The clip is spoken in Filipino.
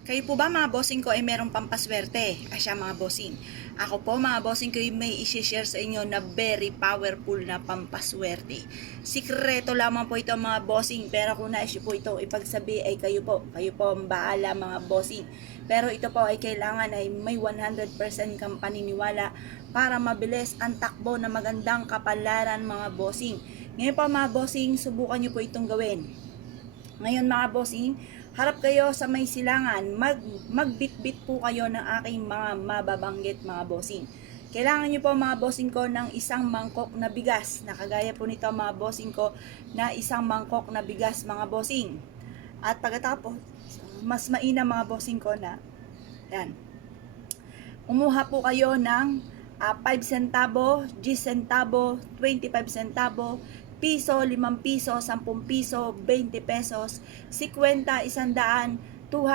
Kayo po ba mga bossing ko ay merong pampaswerte? Asya mga bossing. Ako po mga bossing ko ay may isi-share sa inyo na very powerful na pampaswerte. Sikreto lamang po ito mga bossing, pero kung nais po ito ipagsabi ay kayo po. Kayo po ang bahala mga bossing. Pero ito po ay kailangan ay may 100% kang paniniwala para mabilis ang takbo na magandang kapalaran mga bossing. Ngayon po mga bossing, subukan nyo po itong gawin. Ngayon mga bossing, harap kayo sa may silangan, magbitbit po kayo ng aking mga mababanggit mga bossing. Kailangan nyo po mga bossing ko ng isang mangkok na bigas, na kagaya po nito mga bossing ko na isang mangkok na bigas mga bossing. At pagkatapos, mas mainam mga bossing ko na, yan, kumuha po kayo ng 5 centavo, 10 centavo, 25 centavo, piso, 5 piso, 10 piso, 20 pesos, 50, 100, 200,